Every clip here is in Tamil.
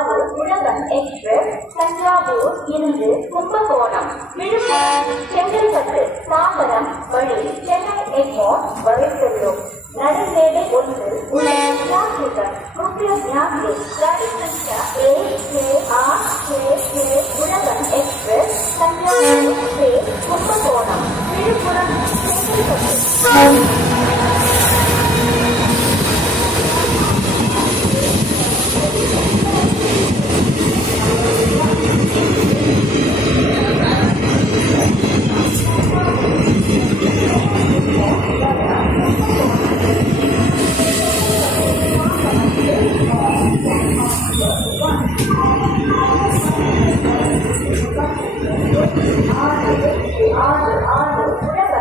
6 உழவன் எக்ஸ்பிரஸ் தஞ்சாவூர் இருந்து கும்பகோணம் விழுப்புரம் செங்கல்பட்டு தாம்பரம் வழி சென்னை எக்மோர் வரை செல்லும் நடுமேடை 1 உள்ள யாத்ரிகர் कृपया ध्यान दें गाड़ी संख्या 1KRKK உழவன் எக்ஸ்பிரஸ் தஞ்சாவூர் से கும்பகோணம் விழுப்புரம்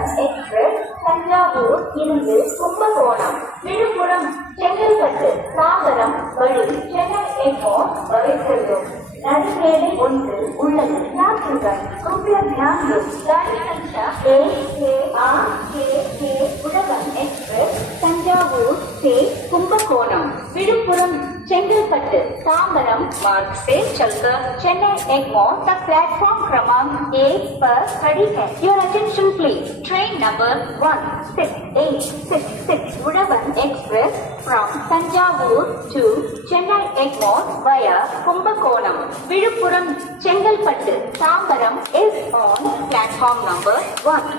செங்கல்பட்டு தஞ்சாவூர் இருந்து கும்பகோணம் விழுப்புரம் செங்கல்பட்டு தாம்பரம் வழி சென்னை எக்மோர் வரை செல்லும் நடுமேடை 1 உள்ளது யாத்ரிகர் कृपया ध्यान दें गाड़ी संख्या 1KRKK உழவன் எக்ஸ்பிரஸ் तंजावूर से कुंभकोणम विழுப்புரம் செங்கல்பட்டு தாம்பரம் मार्ग से चलकर चेन्नई एग्मोर तक प्लेटफॉर्म क्रमांक 1 पर खड़ी है। Your attention please. Train number 1686 Uzhavan express from Thanjavur to Chennai Egmore via Kumbakonam Villupuram Chengalpattu Tambaram is on platform number 1.